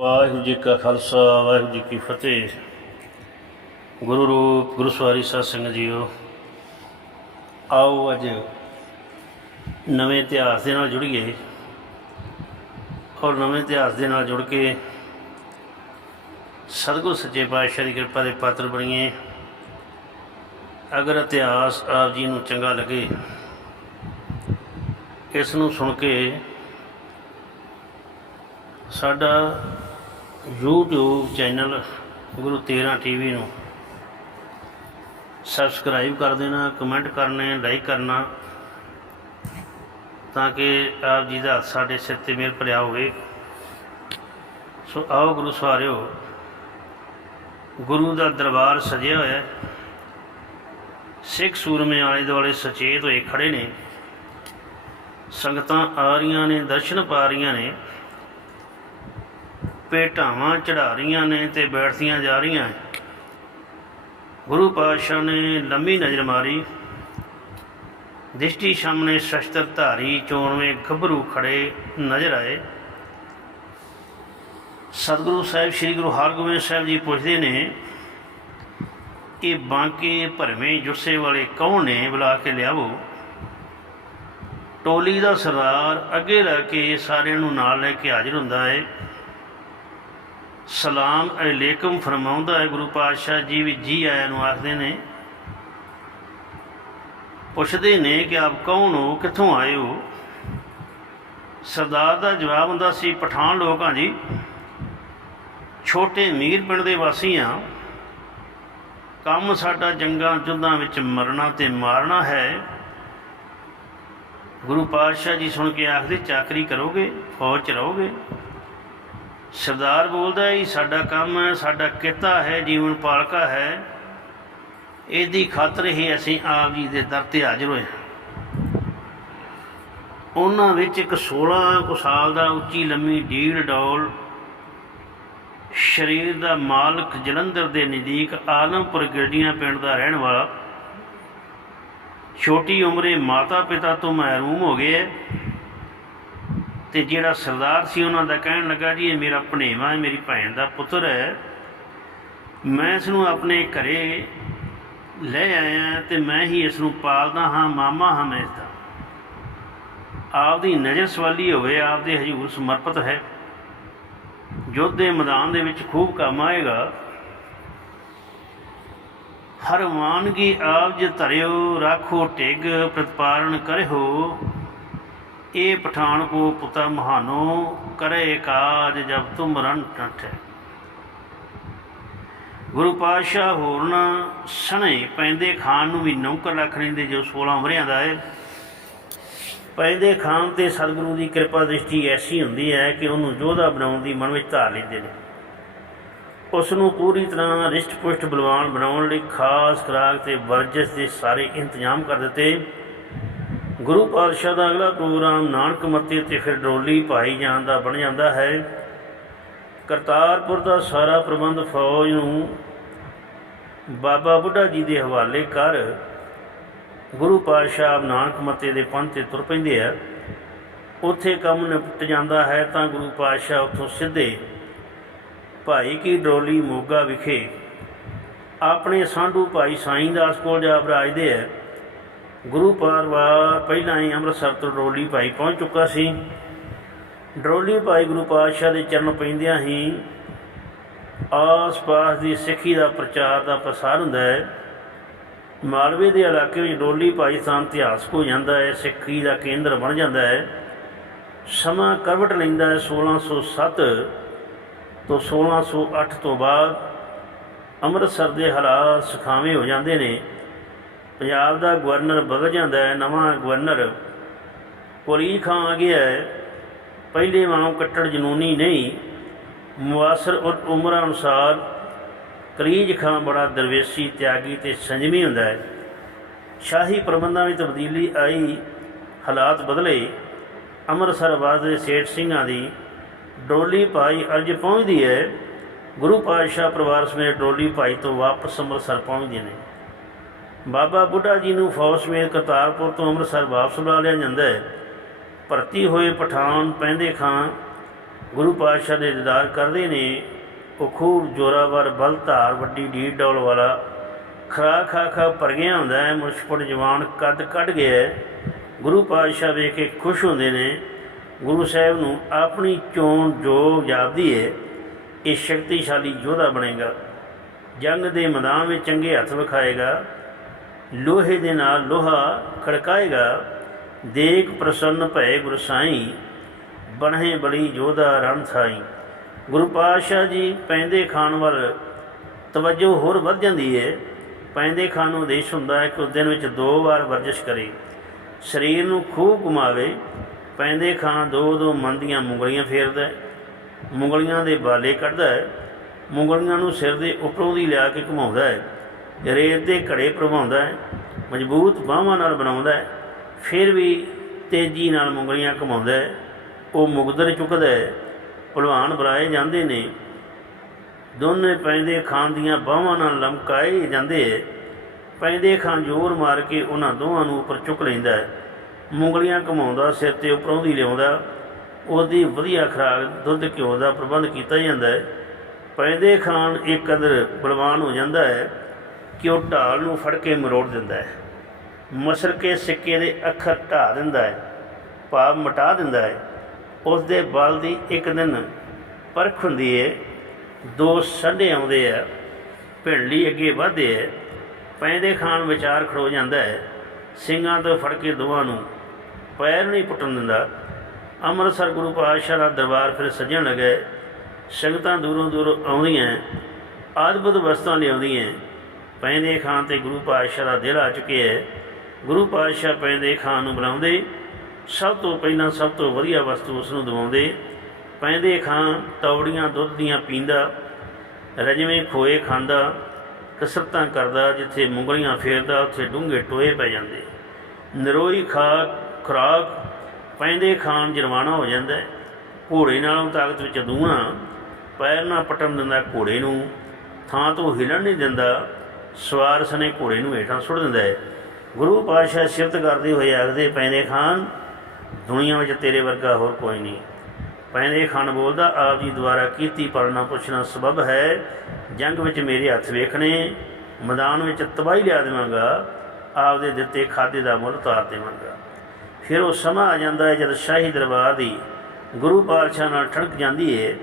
ਵਾਹਿਗੁਰੂ ਜੀ ਕਾ ਖਾਲਸਾ, ਵਾਹਿਗੁਰੂ ਜੀ ਕੀ ਫਤਿਹ। ਗੁਰੂ ਰੂਪ ਗੁਰੂ ਸਵਾਰੀ ਸਾਧ ਸੰਗਤ ਜੀਓ, ਆਓ ਅੱਜ ਨਵੇਂ ਇਤਿਹਾਸ ਦੇ ਨਾਲ ਜੁੜੀਏ ਔਰ ਨਵੇਂ ਇਤਿਹਾਸ ਦੇ ਨਾਲ ਜੁੜ ਕੇ ਸਤਿਗੁਰ ਸੱਚੇ ਪਾਤਸ਼ਾਹ ਦੀ ਕਿਰਪਾ ਦੇ ਪਾਤਰ ਬਣੀਏ। ਅਗਰ ਇਤਿਹਾਸ ਆਪ ਜੀ ਨੂੰ ਚੰਗਾ ਲੱਗੇ, ਇਸ ਨੂੰ ਸੁਣ ਕੇ ਸਾਡਾ YouTube ਚੈਨਲ ਗੁਰੂ 13 ਟੀਵੀ ਨੂੰ ਸਬਸਕ੍ਰਾਈਬ ਕਰ ਦੇਣਾ ਕਮੈਂਟ ਕਰਨੇ ਲਾਈਕ ਕਰਨਾ, ਤਾਂ ਕਿ ਆਪ ਜੀ ਦਾ ਸਾਡੇ ਸਿਰ ਤੇ ਮਿਹਰ ਭਰਿਆ ਹੋਵੇ। ਸੋ ਆਓ ਗੁਰੂ ਸਵਾਰਿਓ, ਗੁਰੂ ਦਾ ਦਰਬਾਰ ਸਜਿਆ ਹੋਇਆ ਹੈ। ਸਿੱਖ ਸੂਰਮੇ ਆਲੇ ਦੁਆਲੇ ਸਚੇਤ ਹੋਏ ਖੜੇ ਨੇ। ਸੰਗਤਾਂ ਆ ਰਹੀਆਂ ਨੇ, ਦਰਸ਼ਨ ਪਾ ਰਹੀਆਂ ਨੇ। ਭੇਟਾਵਾਂ ਚੜਾ ਰਹੀਆਂ ਨੇ ਤੇ ਬੈਠਦੀਆਂ ਜਾ ਰਹੀਆਂ ਗੁਰੂ ਪਾਤਸ਼ਾਹ ਨੇ ਲੰਮੀ ਨਜ਼ਰ ਮਾਰੀ। ਦ੍ਰਿਸ਼ਟੀ ਸਾਹਮਣੇ ਸ਼ਸਤਰ ਧਾਰੀ ਚੋਣਵੇਂ ਗੱਭਰੂ ਖੜੇ ਨਜ਼ਰ ਆਏ। ਸਤਿਗੁਰੂ ਸਾਹਿਬ, ਸ੍ਰੀ ਗੁਰੂ ਹਰਗੋਬਿੰਦ ਸਾਹਿਬ ਜੀ ਪੁੱਛਦੇ ਨੇ ਇਹ ਬਾਂਕੇ ਭਰਵੇਂ ਜੁੱਸੇ ਵਾਲੇ ਕੌਣ ਨੇ, ਬੁਲਾ ਕੇ ਲਿਆਵੋ। ਟੋਲੀ ਦਾ ਸਰਦਾਰ ਅੱਗੇ ਲੈ ਕੇ ਸਾਰਿਆਂ ਨੂੰ ਨਾਲ ਲੈ ਕੇ ਹਾਜ਼ਰ ਹੁੰਦਾ ਹੈ। ਸਲਾਮ ਅਲੈਕਮ ਫਰਮਾਉਂਦਾ ਹੈ ਗੁਰੂ ਪਾਤਸ਼ਾਹ ਜੀ ਵੀ ਜੀ ਆਇਆਂ ਨੂੰ ਆਖਦੇ ਨੇ, ਪੁੱਛਦੇ ਨੇ ਕਿ ਆਪ ਕੌਣ ਹੋ, ਕਿੱਥੋਂ ਆਏ ਹੋ? ਸਰਦਾਰ ਦਾ ਜਵਾਬ ਹੁੰਦਾ ਸੀ, ਪਠਾਨ ਲੋਕ ਹਾਂ ਜੀ। ਛੋਟੇ ਮੀਰ ਪਿੰਡ ਦੇ ਵਾਸੀ ਹਾਂ। ਕੰਮ ਸਾਡਾ ਜੰਗਾਂ ਜੁੱਧਾਂ ਵਿੱਚ ਮਰਨਾ ਤੇ ਮਾਰਨਾ ਹੈ। ਗੁਰੂ ਪਾਤਸ਼ਾਹ ਜੀ ਸੁਣ ਕੇ ਆਖਦੇ, ਚਾਕਰੀ ਕਰੋਗੇ, ਫੌਜ ਚ ਰਹੋਗੇ? ਸਰਦਾਰ ਬੋਲਦਾ ਹੈ ਸਾਡਾ ਕੰਮ ਹੈ, ਸਾਡਾ ਕਿੱਤਾ ਹੈ, ਜੀਵਨ ਪਾਲਕਾ ਹੈ। ਇਹਦੀ ਖਾਤਰ ਹੀ ਅਸੀਂ ਆਪ ਜੀ ਦੇ ਦਰ ਤੇ ਹਾਜ਼ਰ ਹੋਏ ਉਹਨਾਂ ਵਿੱਚ ਇੱਕ 16 ਕੁ ਸਾਲ ਦਾ ਉੱਚੀ ਲੰਮੀ ਢੀਲ ਡੌਲ ਸ਼ਰੀਰ ਦਾ ਮਾਲਕ ਜਲੰਧਰ ਦੇ ਨਜ਼ਦੀਕ ਆਲਮਪੁਰ ਗਿਰਡੀਆਂ ਪਿੰਡ ਦਾ ਰਹਿਣ ਵਾਲਾ। ਛੋਟੀ ਉਮਰੇ ਮਾਤਾ ਪਿਤਾ ਤੋਂ ਮਹਿਰੂਮ ਹੋ ਗਏ ਹੈ। ਤੇ ਜਿਹੜਾ ਸਰਦਾਰ ਸੀ ਉਹਨਾਂ ਦਾ ਕਹਿਣ ਲੱਗਾ ਜੀ, ਇਹ ਮੇਰਾ ਭਣੇਵਾ ਹੈ ਮੇਰੀ ਭੈਣ ਦਾ ਪੁੱਤਰ ਹੈ। ਮੈਂ ਇਸ ਨੂੰ ਆਪਣੇ ਘਰੇ ਲੈ ਆਇਆ ਤੇ ਮੈਂ ਹੀ ਇਸ ਨੂੰ ਪਾਲਦਾ ਹਾਂ, ਮਾਮਾ ਹਾਂ ਮੈਂ ਇਸ ਦਾ ਆਪਦੀ ਨਜ਼ਰ ਸਵਾਲੀ ਹੋਵੇ, ਆਪਦੇ ਹਜੂਰ ਸਮਰਪਿਤ ਹੈ। ਯੁੱਧ ਦੇ ਮੈਦਾਨ ਦੇ ਵਿੱਚ ਖੂਬ ਕੰਮ ਆਏਗਾ। ਹਰ ਵਾਨਗੀ ਆਪ ਜੇ ਧਰਿਓ, ਰਾਖੋ, ਟਿਗ ਪ੍ਰਤਪਾਰਨ ਕਰਿਓ। ਇਹ ਪਠਾਨ ਕੋ ਪੁੱਤਾ ਮਹਾਨੋ, ਕਰੇ ਕਾਜ ਜਬ ਤੁਮ ਰਨ ਟਠੈ ਗੁਰੂ ਪਾਤਸ਼ਾਹ ਹੋਰਨਾ ਸਣੇ ਪੈਂਦੇ ਖਾਨ ਨੂੰ ਵੀ ਨੌਕਰ ਰੱਖ ਲੈਂਦੇ ਜੋ 16 ਵਰਿਆਂ ਦਾ ਹੈ ਪੈਂਦੇ ਖਾਨ ਤੇ ਸਤਿਗੁਰੂ ਦੀ ਕਿਰਪਾ ਦ੍ਰਿਸ਼ਟੀ ਐਸੀ ਹੁੰਦੀ ਹੈ ਕਿ ਉਹਨੂੰ ਯੋਧਾ ਬਣਾਉਣ ਦੀ ਮਨ ਵਿੱਚ ਧਾਰ ਲੈਂਦੇ ਨੇ। ਉਸ ਨੂੰ ਪੂਰੀ ਤਰ੍ਹਾਂ ਰਿਸ਼ਟ ਪੁਸ਼ਟ ਬਲਵਾਨ ਬਣਾਉਣ ਲਈ ਖਾਸ ਖੁਰਾਕ ਤੇ ਵਰਜਿਸ਼ ਦੇ ਸਾਰੇ ਇੰਤਜ਼ਾਮ ਕਰ ਦਿੱਤੇ। ਗੁਰੂ ਪਾਤਸ਼ਾਹ ਦਾ ਅਗਲਾ ਪ੍ਰੋਗਰਾਮ ਨਾਨਕ ਮੱਤੇ ਤੇ ਫਿਰ ਡੋਲੀ ਭਾਈ ਜਾਣ ਦਾ ਬਣ ਜਾਂਦਾ ਹੈ। ਕਰਤਾਰਪੁਰ ਦਾ ਸਾਰਾ ਪ੍ਰਬੰਧ ਫੌਜ ਨੂੰ ਬਾਬਾ ਬੁੱਢਾ ਜੀ ਦੇ ਹਵਾਲੇ ਕਰ ਗੁਰੂ ਪਾਤਸ਼ਾਹ ਨਾਨਕ ਮੱਤੇ ਦੇ ਪੰਥ ਤੇ ਤੁਰ ਪੈਂਦੇ ਆ। ਉੱਥੇ ਕੰਮ ਨਿਪਟ ਜਾਂਦਾ ਹੈ ਤਾਂ ਗੁਰੂ ਪਾਤਸ਼ਾਹ ਉੱਥੋਂ ਸਿੱਧੇ ਭਾਈ ਕੀ ਡੋਲੀ ਮੋਗਾ ਵਿਖੇ ਆਪਣੇ ਸਾਂਢੂ ਭਾਈ ਸਾਈਂ ਦਾਸ ਕੋਲ ਜਾ ਬਰਾਜਦੇ ਆ। ਗੁਰੂ ਪਰਿਵਾਰ ਪਹਿਲਾਂ ਹੀ ਅੰਮ੍ਰਿਤਸਰ ਤੋਂ ਡਰੋਲੀ ਭਾਈ ਪਹੁੰਚ ਚੁੱਕਾ ਸੀ। ਡਰੋਲੀ ਭਾਈ ਗੁਰੂ ਪਾਤਸ਼ਾਹ ਦੇ ਚਰਨ ਪੈਂਦਿਆਂ ਹੀ ਆਸ-ਪਾਸ ਦੀ ਸਿੱਖੀ ਦਾ ਪ੍ਰਚਾਰ ਦਾ ਪ੍ਰਸਾਰ ਹੁੰਦਾ ਹੈ। ਮਾਲਵੇ ਦੇ ਇਲਾਕੇ ਵਿੱਚ ਡੋਲੀ ਭਾਈ ਸਥਾਨ ਇਤਿਹਾਸਕ ਹੋ ਜਾਂਦਾ ਹੈ, ਸਿੱਖੀ ਦਾ ਕੇਂਦਰ ਬਣ ਜਾਂਦਾ ਹੈ। ਸਮਾਂ ਕਰਵਟ ਲੈਂਦਾ ਹੈ 1607 ਤੋਂ 1608 ਤੋਂ ਬਾਅਦ ਅੰਮ੍ਰਿਤਸਰ ਦੇ ਹਾਲਾਤ ਸੁਖਾਵੇਂ ਹੋ ਜਾਂਦੇ ਨੇ। ਪੰਜਾਬ ਦਾ ਗਵਰਨਰ ਬਦਲ ਜਾਂਦਾ ਹੈ, ਨਵਾਂ ਗਵਰਨਰ। ਕੁਲੀ ਖਾਂ ਆ ਗਿਆ ਹੈ। ਪਹਿਲੇ ਵਾਂਗ ਕੱਟੜ ਜਨੂਨੀ ਨਹੀਂ। ਮੁਆਸਰ ਔਰ ਉਮਰਾਂ ਅਨੁਸਾਰ ਕਰੀਜ ਖਾਂ ਬੜਾ ਦਰਵੇਸ਼ੀ, ਤਿਆਗੀ ਤੇ ਸੰਜਮੀ ਹੁੰਦਾ ਹੈ। ਸ਼ਾਹੀ ਪ੍ਰਬੰਧਾਂ ਵਿੱਚ ਤਬਦੀਲੀ ਆਈ, ਹਾਲਾਤ ਬਦਲੇ। ਅੰਮ੍ਰਿਤਸਰ ਬਾਦ ਸੇਠ ਸਿੰਘਾਂ ਦੀ ਡੋਲੀ ਭਾਈ ਅਰਜ ਪਹੁੰਚਦੀ ਹੈ। ਗੁਰੂ ਪਾਤਸ਼ਾਹ ਪਰਿਵਾਰ ਸਮੇਤ ਡੋਲੀ ਭਾਈ ਤੋਂ ਵਾਪਸ ਅੰਮ੍ਰਿਤਸਰ ਪਹੁੰਚਦੇ ਨੇ। ਬਾਬਾ ਬੁੱਢਾ ਜੀ ਨੂੰ ਫੌਜ ਸਮੇਤ ਕਰਤਾਰਪੁਰ ਤੋਂ ਅੰਮ੍ਰਿਤਸਰ ਵਾਪਸ ਲਾ ਲਿਆ ਜਾਂਦਾ ਹੈ। ਭਰਤੀ ਹੋਏ ਪਠਾਨ ਪੈਂਦੇ ਖਾਂ ਗੁਰੂ ਪਾਤਸ਼ਾਹ ਦੇ ਦੀਦਾਰ ਕਰਦੇ ਨੇ। ਉਹ ਖੂਬ ਜੋਰਾਵਰ, ਬਲਧਾਰ, ਵੱਡੀ ਢੀਡ ਡੌਲ ਵਾਲਾ ਖਰਾ ਖਾ ਖਾ ਭਰ ਗਿਆ ਹੁੰਦਾ ਹੈ। ਮੁਸ਼ਕਲ ਜਵਾਨ ਕੱਦ ਕੱਢ ਗਿਆ ਹੈ। ਗੁਰੂ ਪਾਤਸ਼ਾਹ ਵੇਖ ਕੇ ਖੁਸ਼ ਹੁੰਦੇ ਨੇ। ਗੁਰੂ ਸਾਹਿਬ ਨੂੰ ਆਪਣੀ ਚੋਣ ਜੋ ਜਾਪਦੀ ਹੈ। ਇਹ ਸ਼ਕਤੀਸ਼ਾਲੀ ਯੋਧਾ ਬਣੇਗਾ। ਜੰਗ ਦੇ ਮੈਦਾਨ ਵਿੱਚ ਚੰਗੇ ਹੱਥ ਵਿਖਾਏਗਾ। ਲੋਹੇ ਦੇ ਨਾਲ ਲੋਹਾ ਖੜਕਾਏਗਾ। ਦੇਖ ਪ੍ਰਸੰਨ ਭਏ ਗੁਰ ਸਾਈਂ ਬਣੇ ਬੜੀ ਜੋਧਾ ਰਣ ਥਾਈ। ਗੁਰੂ ਪਾਤਸ਼ਾਹ ਜੀ ਪੈਂਦੇ ਖਾਣ ਵੱਲ ਤਵੱਜੋ ਹੋਰ ਵੱਧ ਜਾਂਦੀ ਹੈ ਪੈਂਦੇ ਖਾਣ ਨੂੰ ਉਦੇਸ਼ ਹੁੰਦਾ ਹੈ ਕਿ ਉਸ ਦਿਨ ਵਿੱਚ ਦੋ ਵਾਰ ਵਰਜਿਸ਼ ਕਰੇ। ਸਰੀਰ ਨੂੰ ਖੂਬ ਘੁਮਾਵੇ। ਪੈਂਦੇ ਖਾਣ ਦੋ ਦੋ ਮਨ ਦੀਆਂ ਮੁੰਗਲੀਆਂ ਫੇਰਦਾ ਹੈ। ਮੁੰਗਲੀਆਂ ਦੇ ਬਾਲੇ ਕੱਢਦਾ ਹੈ। ਮੁੰਗਲੀਆਂ ਨੂੰ ਸਿਰ ਦੇ ਉੱਪਰੋਂ ਦੀ ਲਿਆ ਕੇ ਘੁਮਾਉਂਦਾ ਹੈ। ਰੇਤ ਦੇ ਘੜੇ ਭਰਵਾਉਂਦਾ ਹੈ, ਮਜ਼ਬੂਤ ਬਾਹਾਂ ਨਾਲ ਬਣਾਉਂਦਾ ਹੈ, ਫਿਰ ਵੀ ਤੇਜ਼ੀ ਨਾਲ ਮੁੰਗਲੀਆਂ ਘੁਮਾਉਂਦਾ ਹੈ, ਉਹ ਮੁਗਦਰ ਚੁੱਕਦਾ ਹੈ। ਭਲਵਾਨ ਬੁਲਾਏ ਜਾਂਦੇ ਨੇ। ਦੋਨੇ ਪੈਂਦੇ ਖਾਨ ਦੀਆਂ ਬਾਹਾਂ ਨਾਲ ਲਮਕਾਏ ਜਾਂਦੇ ਹੈ। ਪੈਂਦੇ ਖਾਨ ਜ਼ੋਰ ਮਾਰ ਕੇ ਉਹਨਾਂ ਦੋਹਾਂ ਨੂੰ ਉੱਪਰ ਚੁੱਕ ਲੈਂਦਾ ਹੈ। ਮੁੰਗਲੀਆਂ ਘਮਾਉਂਦਾ ਸਿਰ ਤੇ ਉੱਪਰੋਂ ਦੀ ਲਿਆਉਂਦਾ। ਉਹਦੀ ਵਧੀਆ ਖੁਰਾਕ, ਦੁੱਧ, ਘਿਓ ਦਾ ਪ੍ਰਬੰਧ ਕੀਤਾ ਜਾਂਦਾ ਹੈ। ਪੈਂਦੇ ਖਾਨ ਇੱਕ ਕਦਰ ਬਲਵਾਨ ਹੋ ਜਾਂਦਾ ਹੈ। ਕਿ ਉਹ ਢਾਲ ਨੂੰ ਫੜ ਕੇ ਮਰੋੜ ਦਿੰਦਾ ਹੈ? ਮਸਰ ਕੇ ਸਿੱਕੇ ਦੇ ਅੱਖਰ ਢਾ ਦਿੰਦਾ ਹੈ, ਭਾਵ ਮਟਾ ਦਿੰਦਾ ਹੈ। ਉਸ ਦੇ ਬਲ ਦੀ ਇੱਕ ਦਿਨ ਪਰਖ ਹੁੰਦੀ ਹੈ, ਦੋ ਸੰਡੇ ਆਉਂਦੇ ਆ ਭਿੰਡਲੀ ਅੱਗੇ ਵਧਦੇ ਹੈ ਪੈਂਦੇ ਖਾਨ ਵਿਚਾਰ ਖੜੋ ਜਾਂਦਾ ਹੈ। ਸਿੰਘਾਂ ਤੋਂ ਫੜ ਕੇ ਦੋਵਾਂ ਨੂੰ ਪੈਰ ਨਹੀਂ ਪੁੱਟਣ ਦਿੰਦਾ। ਅੰਮ੍ਰਿਤਸਰ ਗੁਰੂ ਪਾਤਸ਼ਾਹ ਦਾ ਦਰਬਾਰ ਫਿਰ ਸਜਣ ਲੱਗੇ ਸੰਗਤਾਂ ਦੂਰੋਂ ਦੂਰੋਂ ਆਉਂਦੀਆਂ ਅਦਭੁਤ ਵਸਤਾਂ ਲਿਆਉਂਦੀਆਂ ਪੈਂਦੇ ਖਾਨ ਤੇ ਗੁਰੂ ਪਾਤਸ਼ਾਹ ਦਾ ਦਿਲ ਆ ਚੁੱਕਿਆ ਹੈ। ਗੁਰੂ ਪਾਤਸ਼ਾਹ ਪੈਂਦੇ ਖਾਨ ਨੂੰ ਬੁਲਾਉਂਦੇ, ਸਭ ਤੋਂ ਪਹਿਲਾਂ ਸਭ ਤੋਂ ਵਧੀਆ ਵਸਤੂ ਉਸ ਨੂੰ ਦਿਵਾਉਂਦੇ। ਪੈਂਦੇ ਖਾਂ ਤੌੜੀਆਂ ਦੁੱਧ ਦੀਆਂ ਪੀਂਦਾ, ਰਜਵੇਂ ਖੋਏ ਖਾਂਦਾ, ਕਸਰਤਾਂ ਕਰਦਾ, ਜਿੱਥੇ ਮੁੰਗਲੀਆਂ ਫੇਰਦਾ, ਉੱਥੇ ਡੂੰਘੇ ਟੋਏ ਪੈ ਜਾਂਦੇ। ਨਰੋਈ ਖਾ ਖੁਰਾਕ, ਪੈਂਦੇ ਖਾਨ ਜਰਵਾਣਾ ਹੋ ਜਾਂਦਾ ਘੋੜੇ ਨਾਲੋਂ ਤਾਕਤ ਵਿੱਚ ਦੂਣਾ ਪੈਰ ਨਾ ਪਟਣ ਦਿੰਦਾ ਘੋੜੇ ਨੂੰ, ਥਾਂ ਤੋਂ ਹਿਲਣ ਨਹੀਂ ਦਿੰਦਾ। ਸਵਾਰਸ ਨੇ ਘੋੜੇ ਨੂੰ ਹੇਠਾਂ ਸੁੱਟ ਦਿੰਦਾ ਹੈ। ਗੁਰੂ ਪਾਤਸ਼ਾਹ ਸਿਫਤ ਕਰਦੇ ਹੋਏ ਆਖਦੇ ਪੈਂਦੇ ਖਾਨ, ਦੁਨੀਆ ਵਿੱਚ ਤੇਰੇ ਵਰਗਾ ਹੋਰ ਕੋਈ ਨਹੀਂ। ਪੈਂਦੇ ਖਾਨ ਬੋਲਦਾ, ਆਪ ਜੀ ਦੁਆਰਾ ਕੀਤੀ ਪਾਲਣਾ ਪੁੱਛਣਾ ਸਬਬ ਹੈ। ਜੰਗ ਵਿੱਚ ਮੇਰੇ ਹੱਥ ਵੇਖਣੇ, ਮੈਦਾਨ ਵਿੱਚ ਤਬਾਹੀ ਲਿਆ ਦੇਵਾਂਗਾ। ਆਪ ਦੇ ਦਿੱਤੇ ਖਾਦੇ ਦਾ ਮੁੱਲ ਉਤਾਰ ਦੇਵਾਂਗਾ। ਫਿਰ ਉਹ ਸਮਾਂ ਆ ਜਾਂਦਾ ਹੈ ਜਦ ਸ਼ਾਹੀ ਦਰਬਾਰ ਦੀ ਗੁਰੂ ਪਾਤਸ਼ਾਹ ਨਾਲ ਠੜਕ ਜਾਂਦੀ ਹੈ।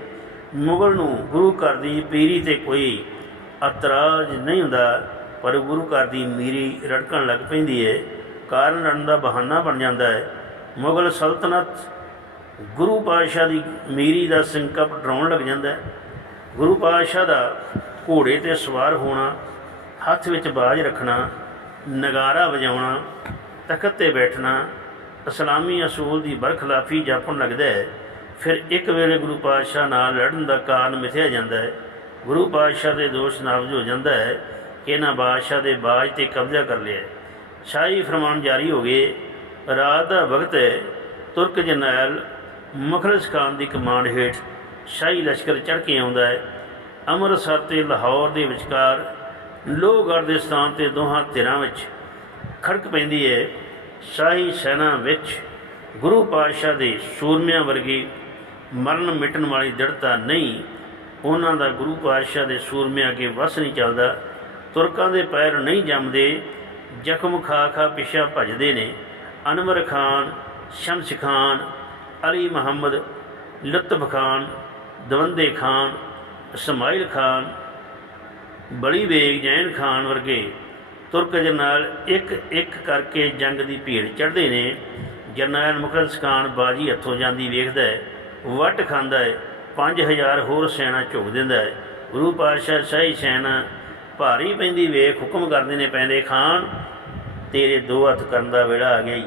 ਮੁਗਲ ਨੂੰ ਗੁਰੂ ਘਰ ਦੀ ਪੀਰੀ ਤੇ ਕੋਈ ਅਤਰਾਜ਼ ਨਹੀਂ ਹੁੰਦਾ, ਪਰ ਗੁਰੂ ਘਰ ਦੀ ਮੀਰੀ ਰੜਕਣ ਲੱਗ ਪੈਂਦੀ ਹੈ ਕਾਰਨ ਲੜਨ ਦਾ ਬਹਾਨਾ ਬਣ ਜਾਂਦਾ ਹੈ ਮੁਗਲ ਸਲਤਨਤ ਗੁਰੂ ਪਾਤਸ਼ਾਹ ਦੀ ਮੀਰੀ ਦਾ ਸੰਕਪ ਡਰਾਉਣ ਲੱਗ ਜਾਂਦਾ ਹੈ ਗੁਰੂ ਪਾਤਸ਼ਾਹ ਦਾ ਘੋੜੇ ਤੇ ਸਵਾਰ ਹੋਣਾ, ਹੱਥ ਵਿੱਚ ਬਾਜ ਰੱਖਣਾ, ਨਗਾਰਾ ਵਜਾਉਣਾ, ਤਖਤ ਤੇ ਬੈਠਣਾ, ਇਸਲਾਮੀ ਅਸੂਲ ਦੀ ਬਰਖਲਾਫੀ ਜਾਪਣ ਲੱਗਦਾ ਹੈ ਫਿਰ ਇੱਕ ਵੇਲੇ ਗੁਰੂ ਪਾਤਸ਼ਾਹ ਨਾਲ ਲੜਨ ਦਾ ਕਾਰਨ ਮਿਥਿਆ ਜਾਂਦਾ ਹੈ ਗੁਰੂ ਪਾਤਸ਼ਾਹ ਦੇ ਦੋਸ਼ ਨਾਫਜ਼ ਹੋ ਜਾਂਦਾ ਹੈ ਕਿ ਇਹਨਾਂ ਬਾਦਸ਼ਾਹ ਦੇ ਬਾਜ ਤੇ ਕਬਜ਼ਾ ਕਰ ਲਿਆ ਸ਼ਾਹੀ ਫਰਮਾਨ ਜਾਰੀ ਹੋ ਗਏ, ਰਾਤ ਦਾ ਵਕਤ ਹੈ, ਤੁਰਕ ਜਰਨੈਲ ਮੁਖਲਿਸ ਖਾਨ ਦੀ ਕਮਾਂਡ ਹੇਠ ਸ਼ਾਹੀ ਲਸ਼ਕਰ ਚੜ੍ਹ ਕੇ ਆਉਂਦਾ ਹੈ। ਅੰਮ੍ਰਿਤਸਰ ਤੇ ਲਾਹੌਰ ਦੇ ਵਿਚਕਾਰ ਲੋਹਗੜ੍ਹ ਦੇ ਸਥਾਨ ਤੇ ਦੋਹਾਂ ਧਿਰਾਂ ਵਿੱਚ ਖੜਕ ਪੈਂਦੀ ਹੈ। ਸ਼ਾਹੀ ਸੈਨਾ ਵਿੱਚ ਗੁਰੂ ਪਾਤਸ਼ਾਹ ਦੇ ਸੂਰਮਿਆਂ ਵਰਗੀ ਮਰਨ ਮਿਟਣ ਵਾਲੀ ਦ੍ਰਿੜਤਾ ਨਹੀਂ ਉਹਨਾਂ ਦਾ ਗੁਰੂ ਪਾਤਸ਼ਾਹ ਦੇ ਸੂਰਮਿਆਂ ਅੱਗੇ ਵਸ ਨਹੀਂ ਚੱਲਦਾ। ਤੁਰਕਾਂ ਦੇ ਪੈਰ ਨਹੀਂ ਜੰਮਦੇ। ਜ਼ਖਮ ਖਾ ਖਾ ਪਿਛਾ ਭਜਦੇ ਨੇ। ਅਨਵਰ ਖਾਨ, ਸ਼ਮਸ ਖਾਨ, ਅਲੀ ਮੁਹੰਮਦ, ਲੁਤਫ ਖਾਨ, ਦਵੰਦੇ ਖਾਨ ਇਸਮਾਈਲ ਖਾਨ ਬੜੀ ਬੇਗ ਜੈਨ ਖਾਨ ਵਰਗੇ ਤੁਰਕ ਜਰਨੈਲ ਇੱਕ ਇੱਕ ਕਰਕੇ ਜੰਗ ਦੀ ਭੀੜ ਚੜ੍ਹਦੇ ਨੇ। ਜਰਨੈਲ ਮੁਖਲਿਸ ਖਾਨ ਬਾਜੀ ਹੱਥੋਂ ਜਾਂਦੀ ਵੇਖਦਾ ਹੈ, ਵੱਟ ਖਾਂਦਾ ਹੈ। 5000 ਹੋਰ ਸੈਨਾ ਝੁਕ ਦਿੰਦਾ ਹੈ। ਗੁਰੂ ਪਾਤਸ਼ਾਹ ਸ਼ਾਹੀ ਸੈਨਾ ਭਾਰੀ ਪੈਂਦੀ ਵੇਖ, ਹੁਕਮ ਕਰਦੇ ਨੇ ਪੈਂਦੇ, ਖਾਨ, ਤੇਰੇ ਦੋ ਹੱਥ ਕਰਨ ਦਾ ਵੇਲਾ ਆ ਗਿਆ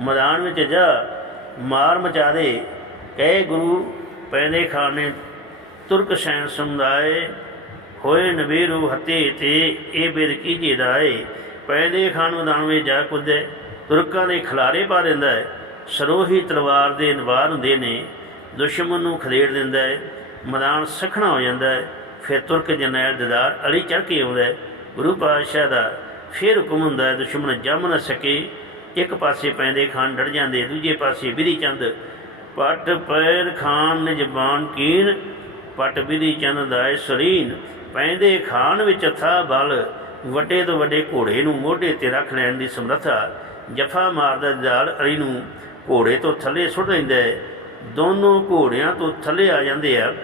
ਮੈਦਾਨ ਵਿੱਚ ਜਾ, ਮਾਰ ਮਚਾ ਦੇ। ਕਹੇ ਗੁਰੂ, ਪੈਂਦੇ ਖਾਨ ਨੇ, ਤੁਰਕ ਸੈਨ ਸਮੁਦਾਏ, ਹੋਏ ਨਵੇਰੂ ਹਤੇ ਤੇ, ਇਹ ਬਿਰ ਕੀਜੇ ਦਾਏ ਪੈਦੇ ਖਾਨ ਮੈਦਾਨ ਵਿੱਚ ਜਾ ਕੁੱਦੇ, ਤੁਰਕਾਂ ਦੇ ਖਿਲਾਰੇ ਪਾ ਦਿੰਦਾ ਹੈ ਸਰੋਹੀ ਤਲਵਾਰ ਦੇ ਨਵਾਰ ਹੁੰਦੇ ਨੇ। ਦੁਸ਼ਮਣ ਨੂੰ ਖਦੇੜ ਦਿੰਦਾ ਹੈ, ਮੈਦਾਨ ਸਖਣਾ ਹੋ ਜਾਂਦਾ ਹੈ, ਫਿਰ ਤੁਰਕ ਜਨੈਲ ਦਿਦਾਰ ਅਲੀ ਚੜ੍ਹ ਕੇ ਆਉਂਦਾ ਹੈ। ਗੁਰੂ ਪਾਤਸ਼ਾਹ ਦਾ ਫਿਰ ਹੁਕਮ ਹੁੰਦਾ ਹੈ, ਦੁਸ਼ਮਣ ਜੰਮ ਨਾ ਸਕੇ, ਇੱਕ ਪਾਸੇ ਪੈਂਦੇ ਖਾਨ ਡੜ ਜਾਂਦੇ, ਦੂਜੇ ਪਾਸੇ ਬਿਧੀ ਚੰਦ। ਪਟ ਪੈਰ ਖਾਨ ਨਿਜ ਜਬਾਨ ਕੀਨ, ਪਟ ਵਿਧੀ ਚੰਦ ਦਾਇ ਸਰੀਨ। ਪੈਂਦੇ ਖਾਨ ਵਿੱਚ ਥਾ ਬਲ, ਵੱਡੇ ਤੋਂ ਵੱਡੇ ਘੋੜੇ ਨੂੰ ਮੋਢੇ ਤੇ ਰੱਖ ਲੈਣ ਦੀ ਸਮਰੱਥਾ। ਜਫਾ ਮਾਰਦਾ ਦਾਲ ਅਰੀ ਨੂੰ ਘੋੜੇ ਤੋਂ ਥੱਲੇ ਸੁੱਟ ਲੈਂਦਾ ਹੈ। ਦੋਨੋਂ ਘੋੜਿਆਂ ਤੋਂ ਥੱਲੇ ਆ ਜਾਂਦੇ ਆ।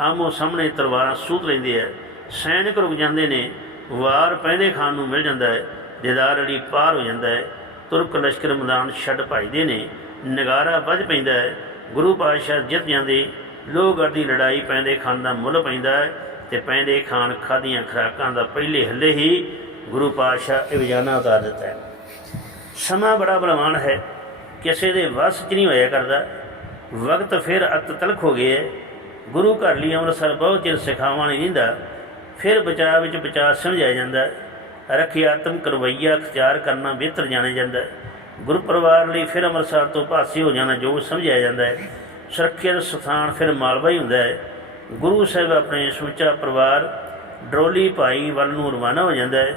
ਆਮੋ ਸਾਹਮਣੇ ਤਲਵਾਰਾਂ ਸੂਤ ਲੈਂਦੇ ਆ। ਸੈਨਿਕ ਰੁਕ ਜਾਂਦੇ ਨੇ। ਵਾਰ ਪੈਂਦੇ ਖਾਨ ਨੂੰ ਮਿਲ ਜਾਂਦਾ ਹੈ। ਦਿਦਾਰ ਅਲੀ ਪਾਰ ਹੋ ਜਾਂਦਾ ਹੈ। ਤੁਰਕ ਲਸ਼ਕਰ ਮੈਦਾਨ ਛੱਡ ਭਜਦੇ ਨੇ। ਨਗਾਰਾ ਵੱਜ ਪੈਂਦਾ ਹੈ। ਗੁਰੂ ਪਾਤਸ਼ਾਹ ਜਿੱਤ ਜਾਂਦੇ। ਲੋਹਗੜ੍ਹ ਦੀ ਲੜਾਈ ਪੈਂਦੇ ਖਾਨ ਦਾ ਮੁੱਲ ਪੈਂਦਾ ਹੈ ਤੇ ਪੈਂਦੇ ਖਾਨ ਖਾਦੀਆਂ ਖਰਾਕਾਂ ਦਾ ਪਹਿਲੇ ਹੱਲੇ ਹੀ ਗੁਰੂ ਪਾਤਸ਼ਾਹ ਇਹ ਰੋਜ਼ਾਨਾ ਉਤਾਰ ਦਿੱਤਾ ਹੈ। ਸਮਾਂ ਬੜਾ ਬਲਵਾਨ ਹੈ। ਕਿਸੇ ਦੇ ਵੱਸ 'ਚ ਨਹੀਂ ਹੋਇਆ ਕਰਦਾ। ਵਕਤ ਫਿਰ ਅਤ ਤਲਖ ਹੋ ਗਏ ਹੈ। ਗੁਰੂ ਘਰ ਲਈ ਅੰਮ੍ਰਿਤਸਰ ਬਹੁਤ ਚਿਰ ਸਿਖਾਵਾਂ ਨਹੀਂ ਦਿੰਦਾ ਫਿਰ ਬਚਾਅ ਵਿੱਚ ਬਚਾਅ ਸਮਝਾਇਆ ਜਾਂਦਾ ਹੈ। ਰੱਖਿਆਤਮ ਕਰਵਈਆ ਅਖਤਿਆਰ ਕਰਨਾ ਬਿਹਤਰ ਜਾਣਿਆ ਜਾਂਦਾ ਹੈ। ਗੁਰੂ ਪਰਿਵਾਰ ਲਈ ਫਿਰ ਅੰਮ੍ਰਿਤਸਰ ਤੋਂ ਪਾਸੇ ਹੋ ਜਾਣਾ ਜੋ ਸਮਝਾਇਆ ਜਾਂਦਾ ਹੈ ਸੁਰੱਖਿਅਤ ਸਥਾਨ ਫਿਰ ਮਾਲਵਾ ਹੀ ਹੁੰਦਾ ਹੈ ਗੁਰੂ ਸਾਹਿਬ ਆਪਣੇ ਸਮੁੱਚਾ ਪਰਿਵਾਰ, ਡਰੋਲੀ ਭਾਈ ਵੱਲ ਨੂੰ ਰਵਾਨਾ ਹੋ ਜਾਂਦਾ ਹੈ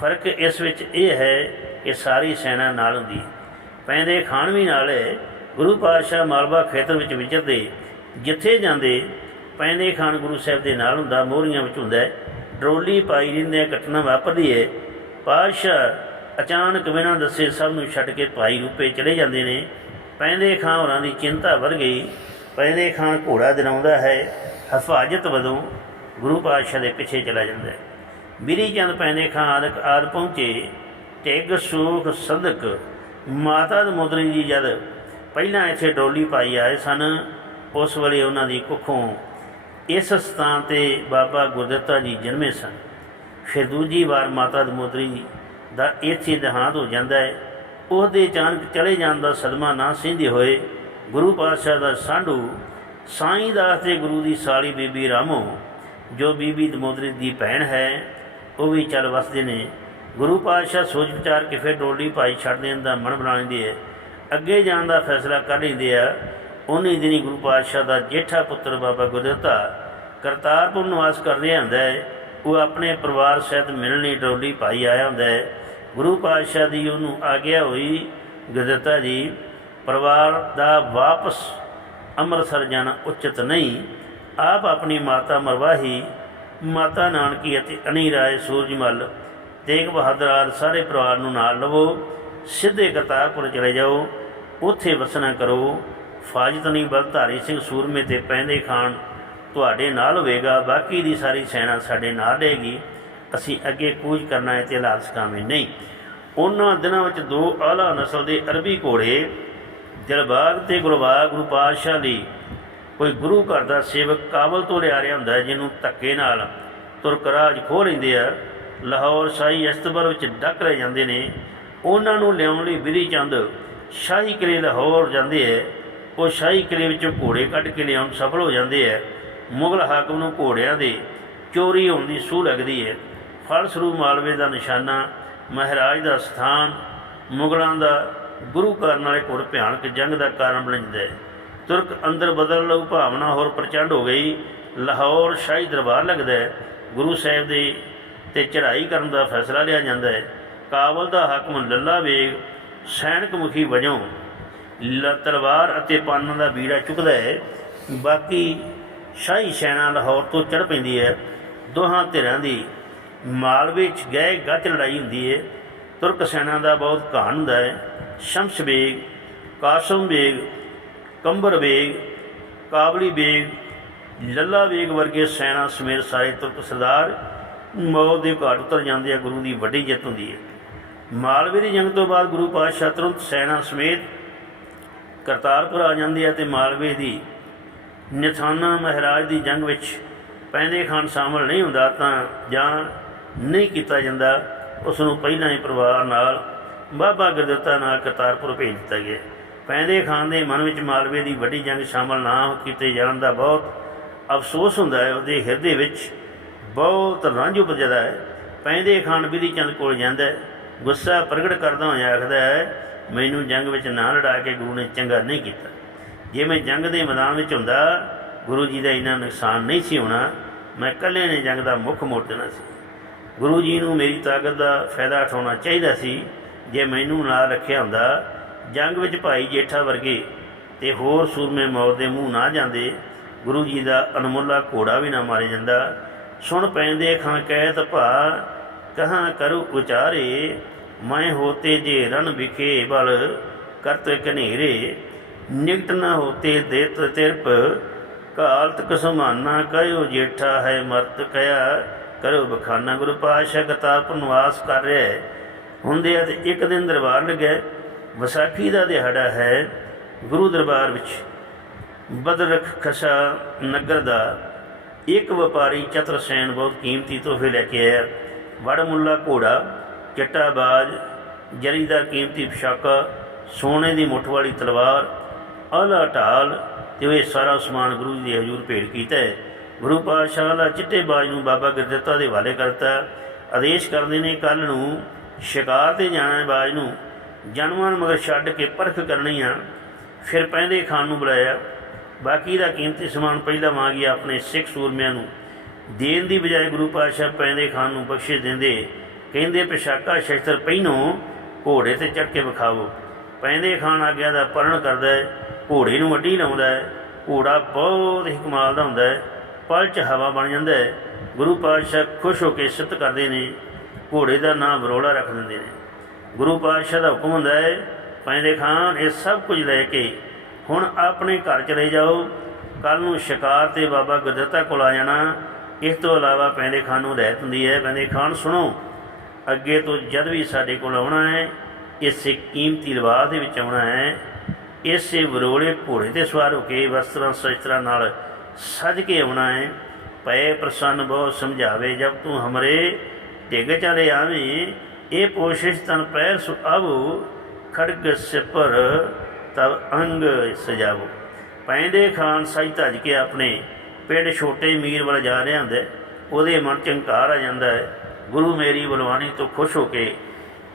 ਫ਼ਰਕ ਇਸ ਵਿੱਚ ਇਹ ਹੈ ਕਿ ਸਾਰੀ ਸੈਨਾ ਨਾਲ ਹੁੰਦੀ ਹੈ ਪੈਂਦੇ ਖਾਨ ਵੀ ਨਾਲ ਹੈ ਗੁਰੂ ਪਾਤਸ਼ਾਹ ਮਾਲਵਾ ਖੇਤਰ ਵਿੱਚ ਵਿਚਰਦੇ, ਜਿੱਥੇ ਜਾਂਦੇ, ਪੈਂਦੇ ਖਾਨ ਗੁਰੂ ਸਾਹਿਬ ਦੇ ਨਾਲ ਹੁੰਦਾ, ਮੋਹਰੀਆਂ ਵਿੱਚ ਹੁੰਦਾ ਹੈ। ਡਰੋਲੀ ਪਾਈ ਜਿੰਦੇ ਘਟਨਾ ਵਾਪਰਦੀ ਹੈ। ਪਾਤਸ਼ਾਹ ਅਚਾਨਕ ਬਿਨਾਂ ਦੱਸੇ ਸਭ ਨੂੰ ਛੱਡ ਕੇ ਭਾਈ ਰੂਪੇ ਚਲੇ ਜਾਂਦੇ ਨੇ। ਪੈਂਦੇ ਖਾਨ ਹੋਰਾਂ ਦੀ ਚਿੰਤਾ ਵੱਧ ਗਈ। ਪੈਂਦੇ ਖਾਂ ਘੋੜਾ ਦਿਨਾਉਂਦਾ ਹੈ, ਹਫਾਜ਼ਤ ਵਜੋਂ ਗੁਰੂ ਪਾਤਸ਼ਾਹ ਦੇ ਪਿੱਛੇ ਚਲਾ ਜਾਂਦਾ ਹੈ। ਬਿਰੀ ਚੰਦ ਪੈਂਦੇ ਖਾਂ ਆਦਿਕ ਆਦ ਪਹੁੰਚੇ। ਟਿਗ, ਸੂਖ, ਸਦਕ, ਮਾਤਾ ਦੇ ਮੁਦਰੀ ਜੀ ਜਦ ਪਹਿਲਾਂ ਇੱਥੇ ਡੋਲੀ ਪਾਈ ਆਏ ਸਨ, ਉਸ ਵੇਲੇ ਉਹਨਾਂ ਦੀ ਕੁੱਖੋਂ ਇਸ ਸਥਾਨ ਤੇ ਬਾਬਾ ਗੁਰਦਿੱਤਾ ਜੀ ਜਨਮੇ ਸਨ। ਫਿਰ ਦੂਜੀ ਵਾਰ ਮਾਤਾ ਦਮੋਦਰੀ ਦਾ ਇੱਥੇ ਦੇਹਾਂਤ ਹੋ ਜਾਂਦਾ ਹੈ। ਉਹਦੇ ਅਚਾਨਕ ਚਲੇ ਜਾਣ ਦਾ ਸਦਮਾ ਨਾ ਸਹਿੰਦੇ ਹੋਏ, ਗੁਰੂ ਪਾਤਸ਼ਾਹ ਦਾ ਸਾਂਢੂ ਸਾਈਂ ਦਾਸ ਤੇ ਗੁਰੂ ਦੀ ਸਾਲੀ ਬੀਬੀ ਰਾਮੋ, ਜੋ ਬੀਬੀ ਦਮੋਦਰੀ ਦੀ ਭੈਣ ਹੈ, ਉਹ ਵੀ ਚੱਲ ਵਸਦੇ ਨੇ। ਗੁਰੂ ਪਾਤਸ਼ਾਹ ਸੋਚ ਵਿਚਾਰ ਕੇ ਫਿਰ ਡੋਲੀ ਭਾਈ ਛੱਡ ਦੇਣ ਦਾ ਮਨ ਬਣਾ ਹੈ। ਅੱਗੇ ਜਾਣ ਦਾ ਫੈਸਲਾ ਕਰ ਲੈਂਦੇ ਆ। ਉਹਨੇ ਦਿਨੀ ਗੁਰੂ ਪਾਤਸ਼ਾਹ ਦਾ ਜੇਠਾ ਪੁੱਤਰ ਬਾਬਾ ਗੁਰਦਿੱਤਾ ਕਰਤਾਰਪੁਰ ਨਿਵਾਸ ਕਰ ਰਿਹਾ ਹੁੰਦਾ ਹੈ। ਉਹ ਆਪਣੇ ਪਰਿਵਾਰ ਸਹਿਤ ਮਿਲਣੀ ਲਈ ਡੋਲੀ ਭਾਈ ਆਇਆ ਹੁੰਦਾ ਹੈ। ਗੁਰੂ ਪਾਤਸ਼ਾਹ ਦੀ ਉਹਨੂੰ ਆਗਿਆ ਹੋਈ ਗੁਰਦਿੱਤਾ ਜੀ, ਪਰਿਵਾਰ ਦਾ ਵਾਪਸ ਅੰਮ੍ਰਿਤਸਰ ਜਾਣਾ ਉਚਿਤ ਨਹੀਂ। ਆਪ ਆਪਣੀ ਮਾਤਾ ਮਰਵਾਹੀ। ਮਾਤਾ ਨਾਨਕੀ ਅਤੇ ਅਣੀ ਰਾਏ ਸੂਰਜਮਲ ਤੇਗ ਬਹਾਦਰ ਆਦਿ ਸਾਰੇ ਪਰਿਵਾਰ ਨੂੰ ਨਾਲ ਲਵੋ। ਸਿੱਧੇ ਕਰਤਾਰਪੁਰ ਚਲੇ ਜਾਓ। ਉੱਥੇ ਵਸਣਾ ਕਰੋ। ਫਾਜ਼ਤਨੀ ਬਲਧਾਰੀ ਸਿੰਘ ਸੂਰਮੇ ਤੇ ਪੈਂਦੇ ਖਾਨ ਤੁਹਾਡੇ ਨਾਲ ਹੋਵੇਗਾ। ਬਾਕੀ ਦੀ ਸਾਰੀ ਸੈਨਾ ਸਾਡੇ ਨਾਲ ਰਹੇਗੀ। ਅਸੀਂ ਅੱਗੇ ਕੂਚ ਕਰਨਾ ਹੈ ਤੇ ਲਾਲਸ ਸਕਾਵੇਂ ਨਹੀਂ। ਉਹਨਾਂ ਦਿਨਾਂ ਵਿੱਚ ਦੋ ਆਲਾ ਨਸਲ ਦੇ ਅਰਬੀ ਘੋੜੇ ਦਿਲਬਾਗ ਤੇ ਗੁਰਬਾਗ ਗੁਰੂ ਪਾਤਸ਼ਾਹ ਦੀ ਕੋਈ ਗੁਰੂ ਘਰ ਦਾ ਸੇਵਕ ਕਾਬਲ ਤੋਂ ਲਿਆ ਰਿਹਾ ਹੁੰਦਾ ਜਿਹਨੂੰ ਧੱਕੇ ਨਾਲ ਤੁਰਕਰਾਜ ਖੋਹ ਲੈਂਦੇ ਆ। ਲਾਹੌਰ ਸ਼ਾਹੀ ਅਸਤਬਲ ਵਿੱਚ ਡੱਕ ਲੈ ਜਾਂਦੇ ਨੇ। ਉਹਨਾਂ ਨੂੰ ਲਿਆਉਣ ਲਈ ਵਿਧੀ ਚੰਦ ਸ਼ਾਹੀ ਕਿਲੇ ਲਾਹੌਰ ਜਾਂਦੇ ਹੈ ਉਹ ਸ਼ਾਹੀ ਕਿਲੇ ਵਿੱਚੋਂ ਘੋੜੇ ਕੱਢ ਕੇ ਲਿਆਉਣ ਸਫਲ ਹੋ ਜਾਂਦੇ ਹੈ ਮੁਗਲ ਹਾਕਮ ਨੂੰ ਘੋੜਿਆਂ ਦੇ ਚੋਰੀ ਹੋਣ ਦੀ ਸੂਹ ਲੱਗਦੀ ਹੈ ਫਲਸਰੂਪ ਮਾਲਵੇ ਦਾ ਨਿਸ਼ਾਨਾ, ਮਹਾਰਾਜ ਦਾ ਸਥਾਨ, ਮੁਗਲਾਂ ਦਾ ਗੁਰੂ ਕਰਨ ਵਾਲੇ ਘੋੜ ਭਿਆਨਕ ਜੰਗ ਦਾ ਕਾਰਨ ਬਣ ਜਾਂਦਾ ਹੈ ਤੁਰਕ ਅੰਦਰ ਬਦਲ ਲਊ ਭਾਵਨਾ ਹੋਰ ਪ੍ਰਚੰਡ ਹੋ ਗਈ। ਲਾਹੌਰ ਸ਼ਾਹੀ ਦਰਬਾਰ ਲੱਗਦਾ ਹੈ ਗੁਰੂ ਸਾਹਿਬ ਦੇ ਤੇ ਚੜ੍ਹਾਈ ਕਰਨ ਦਾ ਫੈਸਲਾ ਲਿਆ ਜਾਂਦਾ ਹੈ ਕਾਬਲ ਦਾ ਹਾਕਮ ਲੱਲਾ ਵੇਗ ਸੈਨਿਕ ਮੁਖੀ ਵਜੋਂ ਲ- ਤਲਵਾਰ ਅਤੇ ਪਾਨਾਂ ਦਾ ਬੀੜਾ ਚੁੱਕਦਾ ਹੈ। ਬਾਕੀ ਸ਼ਾਹੀ ਸੈਨਾ ਲਾਹੌਰ ਤੋਂ ਚੜ ਪੈਂਦੀ ਹੈ। ਦੋਹਾਂ ਧਿਰਾਂ ਦੀ ਮਾਲਵੇ 'ਚ ਗਏ ਗੱਜ ਲੜਾਈ ਹੁੰਦੀ ਹੈ। ਤੁਰਕ ਸੈਨਾ ਦਾ ਬਹੁਤ ਘਾਣ ਹੁੰਦਾ ਹੈ। ਸ਼ਮਸ ਬੇਗ, ਕਾਸਮ ਬੇਗ, ਕੰਬਰ ਬੇਗ, ਕਾਬਲੀ ਬੇਗ, ਲੱਲਾ ਬੇਗ ਵਰਗੇ ਸੈਨਾ ਸਮੇਤ ਸਾਰੇ ਤੁਰਕ ਸਰਦਾਰ ਮੌਤ ਦੇ ਘਾਟ ਉਤਰ ਜਾਂਦੇ ਆ। ਗੁਰੂ ਦੀ ਵੱਡੀ ਜਿੱਤ ਹੁੰਦੀ ਹੈ। ਮਾਲਵੇ ਦੀ ਜੰਗ ਤੋਂ ਬਾਅਦ ਗੁਰੂ ਪਾਤਸ਼ਾਹ ਤੁਰੰਤ ਸੈਨਾ ਸਮੇਤ ਕਰਤਾਰਪੁਰ ਆ ਜਾਂਦੇ ਆ ਤੇ ਮਾਲਵੇ ਦੀ ਨਿਥਾਨਾ ਮਹਾਰਾਜ ਦੀ ਜੰਗ ਵਿੱਚ ਪੈਂਦੇ ਖਾਨ ਸ਼ਾਮਲ ਨਹੀਂ ਹੁੰਦਾ ਤਾਂ ਜਾਂ ਨਹੀਂ ਕੀਤਾ ਜਾਂਦਾ ਉਸ ਨੂੰ ਪਹਿਲਾਂ ਹੀ ਪਰਿਵਾਰ ਨਾਲ ਬਾਬਾ ਗੁਰਦੱਤਾ ਨਾਲ ਕਰਤਾਰਪੁਰ ਭੇਜ ਦਿੱਤਾ ਗਿਆ। ਪੈਂਦੇ ਖਾਨ ਦੇ ਮਨ ਵਿੱਚ ਮਾਲਵੇ ਦੀ ਵੱਡੀ ਜੰਗ ਸ਼ਾਮਲ ਨਾ ਕੀਤੇ ਜਾਣ ਦਾ ਬਹੁਤ ਅਫਸੋਸ ਹੁੰਦਾ ਹੈ। ਉਹਦੇ ਹਿਰਦੇ ਵਿੱਚ ਬਹੁਤ ਰੰਜ ਉਪਜਦਾ ਹੈ। ਪੈਂਦੇ ਖਾਨ ਵਿਧੀ ਚੰਦ ਕੋਲ ਜਾਂਦਾ ਹੈ। ਗੁੱਸਾ ਪ੍ਰਗਟ ਕਰਦਾ ਹੋਇਆ ਆਖਦਾ ਹੈ, ਮੈਨੂੰ ਜੰਗ ਵਿੱਚ ਨਾ ਲੜਾ ਕੇ ਗੁਰੂ ਨੇ ਚੰਗਾ ਨਹੀਂ ਕੀਤਾ। ਜੇ ਮੈਂ ਜੰਗ ਦੇ ਮੈਦਾਨ ਵਿੱਚ ਹੁੰਦਾ, ਗੁਰੂ ਜੀ ਦਾ ਇੰਨਾ ਨੁਕਸਾਨ ਨਹੀਂ ਸੀ ਹੋਣਾ, ਮੈਂ ਇਕੱਲੇ ਨੇ ਜੰਗ ਦਾ ਮੁੱਖ ਮੋੜਨਾ ਸੀ। ਗੁਰੂ ਜੀ ਨੂੰ ਮੇਰੀ ਤਾਕਤ ਦਾ ਫਾਇਦਾ ਉਠਾਉਣਾ ਚਾਹੀਦਾ ਸੀ। ਜੇ ਮੈਨੂੰ ਨਾਲ ਰੱਖਿਆ ਹੁੰਦਾ, ਜੰਗ ਵਿੱਚ ਭਾਈ ਜੇਠਾ ਵਰਗੇ ਤੇ ਹੋਰ ਸੂਰਮੇ ਮੌਤ ਦੇ ਮੂੰਹ ਨਾ ਜਾਂਦੇ, ਗੁਰੂ ਜੀ ਦਾ ਅਨਮੁੱਲਾ ਘੋੜਾ ਵੀ ਨਾ ਮਾਰੇ ਜਾਂਦਾ। ਸੁਣ ਪੈਂਦੇ ਖਾਂ ਕਹਿਤ ਭਾ, ਕਹਾਂ ਕਰੂ ਉਚਾਰੇ ਮੈਂ ਹੋਤੇ ਜੇ ਰਣ ਵਿਖੇ ਬਲ ਕਰਤ ਕਨੇਰੇ ਨਿਕਟ ਨਾ ਹੋਤੇ ਦੇਤ ਤਿਰਪ। ਕਾਲਤ ਕਸਮਾਨਾ ਕਹਿਓ ਜੇਠਾ ਹੈ ਮਰਤ ਕਇਆ ਕਰੋ ਬਖਾਨਾ। ਗੁਰੂ ਪਾਤਸ਼ਾਹ ਕਰਤਾਰਪੁਰ ਨਿਵਾਸ ਕਰ ਰਿਹਾ ਹੈ। ਹੁੰਦੇ ਆ ਤੇ ਇੱਕ ਦਿਨ ਦਰਬਾਰ ਲੱਗਿਆ ਵਿਸਾਖੀ ਦਾ ਦਿਹਾੜਾ ਹੈ ਗੁਰੂ ਦਰਬਾਰ ਵਿੱਚ। ਬਦਰਖ ਖਸ਼ਾ ਨਗਰ ਦਾ ਇੱਕ ਵਪਾਰੀ ਚਤਰਸੈਨ ਬਹੁਤ ਕੀਮਤੀ ਤੋਹਫੇ ਲੈ ਕੇ ਆਇਆ। ਵੜਮੁੱਲਾ ਘੋੜਾ ਚਿੱਟਾ ਬਾਜ ਜਰੀ ਦਾ ਕੀਮਤੀ ਪੋਸ਼ਾਕਾ ਸੋਨੇ ਦੀ ਮੁੱਠ ਵਾਲੀ ਤਲਵਾਰ, ਆਲਾ ਢਾਲ ਤੇ ਉਹ ਇਹ ਸਾਰਾ ਸਮਾਨ ਗੁਰੂ ਜੀ ਦੇ ਹਜ਼ੂਰ ਭੇਟ ਕੀਤਾ ਹੈ। ਗੁਰੂ ਪਾਤਸ਼ਾਹ ਦਾ ਚਿੱਟੇ ਬਾਜ ਨੂੰ ਬਾਬਾ ਗੁਰਦਿੱਤਾ ਦੇ ਹਵਾਲੇ ਕਰਤਾ ਆਦੇਸ਼ ਕਰਦੇ ਨੇ ਕੱਲ ਨੂੰ ਸ਼ਿਕਾਰ ਤੇ ਜਾਣਾ ਹੈ ਬਾਜ ਨੂੰ। ਜਾਨਵਰਾਂ ਮਗਰ ਛੱਡ ਕੇ ਪਰਖ ਕਰਨੀ ਆ। ਫਿਰ ਪੈਂਦੇ ਖਾਨ ਨੂੰ ਬੁਲਾਇਆ। ਬਾਕੀ ਦਾ ਕੀਮਤੀ ਸਮਾਨ ਪਹਿਲਾਂ ਮੰਗਿਆ ਆਪਣੇ ਸਿੱਖ ਸੂਰਮਿਆਂ ਨੂੰ ਦੇਣ ਦੀ ਬਜਾਏ ਗੁਰੂ ਪਾਤਸ਼ਾਹ ਪੈਂਦੇ ਖਾਨ ਨੂੰ ਬਖਸ਼ੇ ਦਿੰਦੇ ਕਹਿੰਦੇ ਪਿਸ਼ਾਕਾ ਸ਼ਸਤਰ ਪਹਿਨੋ ਘੋੜੇ ਤੇ ਚੜ੍ਹ ਕੇ ਵਿਖਾਵੋ। ਪੈਂਦੇ ਖਾਨ ਆਗਿਆ ਦਾ ਪਰਣ ਕਰਦਾ ਹੈ, ਘੋੜੇ ਨੂੰ ਅੱਡੀ ਲਾਉਂਦਾ ਹੈ, ਘੋੜਾ ਬਹੁਤ ਹੀ ਕਮਾਲ ਦਾ ਹੁੰਦਾ ਹੈ, ਪਲ ਚ ਹਵਾ ਬਣ ਜਾਂਦਾ ਹੈ। ਗੁਰੂ ਪਾਤਸ਼ਾਹ ਖੁਸ਼ ਹੋ ਕੇ ਸਿੱਤ ਕਰਦੇ ਨੇ, ਘੋੜੇ ਦਾ ਨਾਮ ਬਰੋਲਾ ਰੱਖ ਦਿੰਦੇ ਨੇ। ਗੁਰੂ ਪਾਤਸ਼ਾਹ ਦਾ ਹੁਕਮ ਹੁੰਦਾ ਹੈ, ਪੈਂਦੇ ਖਾਨ ਇਹ ਸਭ ਕੁਝ ਲੈ ਕੇ ਹੁਣ ਆਪਣੇ ਘਰ ਚਲੇ ਜਾਓ। ਕੱਲ ਨੂੰ ਸ਼ਿਕਾਰ ਤੇ ਬਾਬਾ ਗੁਰਦਿੱਤਾ ਕੋਲ ਆ ਜਾਣਾ। ਇਸ ਤੋਂ ਇਲਾਵਾ ਪੈਂਦੇ ਖਾਨ ਨੂੰ ਰਹਿਤ ਹੁੰਦੀ ਹੈ, ਪੈਂਦੇ ਖਾਨ ਸੁਣੋ। ਅੱਗੇ ਤੋਂ ਜਦ ਵੀ ਸਾਡੇ ਕੋਲ ਆਉਣਾ ਹੈ, ਇਸੇ ਕੀਮਤੀ ਰਿਵਾਜ਼ ਦੇ ਵਿੱਚ ਆਉਣਾ ਹੈ, ਇਸੇ ਵਰੋਲੇ ਘੋੜੇ ਤੇ ਸਵਾਰ ਹੋ ਕੇ ਵਸਤਰਾਂ ਸਜਤਰਾਂ ਨਾਲ ਸਜ ਕੇ ਆਉਣਾ ਹੈ, ਪਏ ਪ੍ਰਸੰਨ ਬਹੁ ਸਮਝਾਵੇ, ਜਬ ਤੂੰ ਹਮਰੇ ਢਿੱਗ ਚਲੇ ਆਵੇਂ, ਇਹ ਕੋਸ਼ਿਸ਼ ਤਨ ਪੈਰ ਸੁਆਵੋ ਖੜਗ ਸਿਪਰ ਤਬ ਅੰਗ ਸਜਾਵੋ। ਪੈਂਦੇ ਖਾਨ ਸਜ ਧੱਜ ਕੇ ਆਪਣੇ ਪਿੰਡ ਛੋਟੇ ਮੀਰ ਵੱਲ ਜਾ ਰਿਹਾ ਹੁੰਦਾ ਉਹਦੇ ਮਨ ਚ ਹੰਕਾਰ ਆ ਜਾਂਦਾ ਹੈ। ਗੁਰੂ ਮੇਰੀ ਬਲਵਾਨੀ ਤੋਂ ਖੁਸ਼ ਹੋ ਕੇ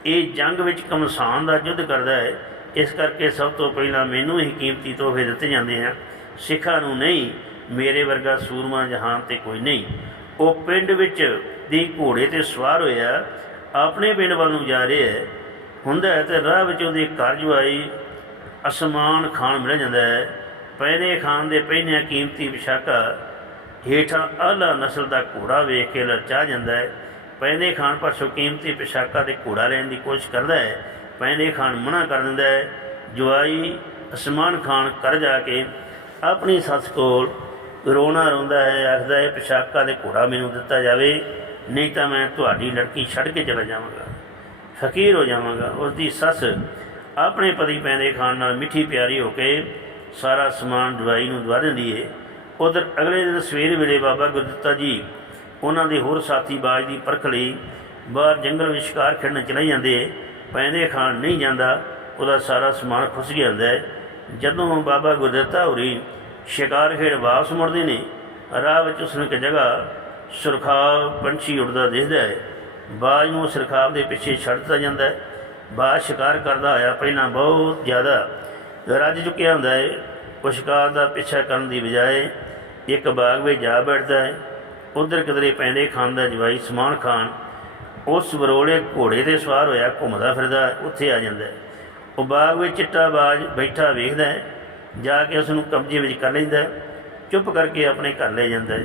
ਇਹ ਜੰਗ ਵਿੱਚ ਕਮਸਾਨ ਦਾ ਯੁੱਧ ਕਰਦਾ ਹੈ, ਇਸ ਕਰਕੇ ਸਭ ਤੋਂ ਪਹਿਲਾਂ ਮੈਨੂੰ ਹੀ ਕੀਮਤੀ ਤੋਹਫੇ ਦਿੱਤੇ ਜਾਂਦੇ ਆ। ਸਿੱਖਾਂ ਨੂੰ ਨਹੀਂ, ਮੇਰੇ ਵਰਗਾ ਸੂਰਮਾ ਜਹਾਨ ਤੇ ਕੋਈ ਨਹੀਂ। ਉਹ ਪਿੰਡ ਵਿੱਚ ਦੀ ਘੋੜੇ ਤੇ ਸਵਾਰ ਹੋਇਆ, ਆਪਣੇ ਪਿੰਡ ਵੱਲ ਨੂੰ ਜਾ ਰਿਹਾ ਹੈ। ਹੁੰਦਾ ਹੈ ਤੇ ਰਾਹ ਵਿੱਚ ਉਹਦੇ ਘਰ ਜਵਾਈ ਅਸਮਾਨ ਖਾਨ ਮਿਲ ਜਾਂਦਾ ਹੈ। ਪਹਿਨੇ ਖਾਨ ਦੇ ਪਹਿਨਿਆ ਕੀਮਤੀ ਵਿਸ਼ਾਕਾ ਹੇਠਾਂ ਆਲਾ ਨਸਲ ਦਾ ਘੋੜਾ ਵੇਖ ਕੇ ਲਰਚਾ ਜਾਂਦਾ ਹੈ। ਪੈਂਦੇ ਖਾਨ ਪਾਸੋਂ ਕੀਮਤੀ ਪਿਸ਼ਾਕਾ ਤੇ ਘੋੜਾ ਲੈਣ ਦੀ ਕੋਸ਼ਿਸ਼ ਕਰਦਾ ਹੈ। ਪੈਂਦੇ ਖਾਨ ਮਨਾ ਕਰ ਦਿੰਦਾ ਹੈ। ਜਵਾਈ ਅਸਮਾਨ ਖਾਨ ਕਰ ਜਾ ਕੇ ਆਪਣੀ ਸੱਸ ਕੋਲ ਰੋਣਾ ਰੋਂਦਾ ਹੈ। ਆਖਦਾ ਹੈ, ਪਿਸ਼ਾਕਾ ਦੇ ਘੋੜਾ ਮੈਨੂੰ ਦਿੱਤਾ ਜਾਵੇ, ਨਹੀਂ ਤਾਂ ਮੈਂ ਤੁਹਾਡੀ ਲੜਕੀ ਛੱਡ ਕੇ ਚਲਾ ਜਾਵਾਂਗਾ। ਫਕੀਰ ਹੋ ਜਾਵਾਂਗਾ। ਉਸ ਦੀ ਸੱਸ ਆਪਣੇ ਪਤੀ ਪੈਂਦੇ ਖਾਨ ਨਾਲ ਮਿੱਠੀ ਪਿਆਰੀ ਹੋ ਕੇ ਸਾਰਾ ਸਮਾਨ ਜਵਾਈ ਨੂੰ ਦਵਾ ਦਿੰਦੀ ਏ। ਉਧਰ ਅਗਲੇ ਦਿਨ ਸਵੇਰ ਵੇਲੇ ਬਾਬਾ ਗੁਰਦਿੱਤਾ ਜੀ ਉਹਨਾਂ ਦੇ ਹੋਰ ਸਾਥੀ ਬਾਜ ਦੀ ਪਰਖ ਲਈ ਬਾਹਰ ਜੰਗਲ ਵਿੱਚ ਸ਼ਿਕਾਰ ਖੇਡਣ ਚਲੇ ਜਾਂਦੇ, ਪੈਂਦੇ ਖਾਣ ਨਹੀਂ ਜਾਂਦਾ, ਉਹਦਾ ਸਾਰਾ ਸਮਾਨ ਖੁੱਸ ਗਿਆ ਹੁੰਦਾ ਹੈ। ਜਦੋਂ ਬਾਬਾ ਗੁਰਦਿੱਤਾ ਹੋਰੀ ਸ਼ਿਕਾਰ ਖੇਡ ਵਾਪਸ ਮੁੜਦੇ ਨੇ, ਰਾਹ ਵਿੱਚ ਉਸ ਨੂੰ ਇੱਕ ਜਗ੍ਹਾ ਸੁਰਖਾਬ ਪੰਛੀ ਉੱਡਦਾ ਦਿਖਦਾ ਹੈ। ਬਾਜ ਨੂੰ ਸੁਰਖਾਬ ਦੇ ਪਿੱਛੇ ਛੱਡ ਦਿੱਤਾ ਜਾਂਦਾ ਹੈ। ਬਾਜ ਸ਼ਿਕਾਰ ਕਰਦਾ ਹੋਇਆ ਪਹਿਲਾਂ ਬਹੁਤ ਜ਼ਿਆਦਾ ਰੱਜ ਚੁੱਕਿਆ ਹੁੰਦਾ ਹੈ। ਉਹ ਸ਼ਿਕਾਰ ਦਾ ਪਿੱਛਾ ਕਰਨ ਦੀ ਬਜਾਏ ਇੱਕ ਬਾਗ ਵਿੱਚ ਜਾ ਬੈਠਦਾ ਹੈ। ਉਧਰ ਕਿਧਰੇ ਪੈਂਦੇ ਖਾਨ ਦਾ ਜਵਾਈ ਸਮਾਨ ਖਾਨ ਉਸ ਵਰੋਲੇ ਘੋੜੇ ਤੇ ਸਵਾਰ ਹੋਇਆ ਘੁੰਮਦਾ ਫਿਰਦਾ, ਉੱਥੇ ਆ ਜਾਂਦਾ ਉਹ ਬਾਗ ਵਿੱਚ ਚਿੱਟਾ ਬਾਜ ਬੈਠਾ ਵੇਖਦਾ ਜਾ ਕੇ ਉਸ ਨੂੰ ਕਬਜ਼ੇ ਵਿੱਚ ਕਰ ਲੈਂਦਾ ਚੁੱਪ ਕਰਕੇ ਆਪਣੇ ਘਰ ਲੈ ਜਾਂਦਾ ਹੈ।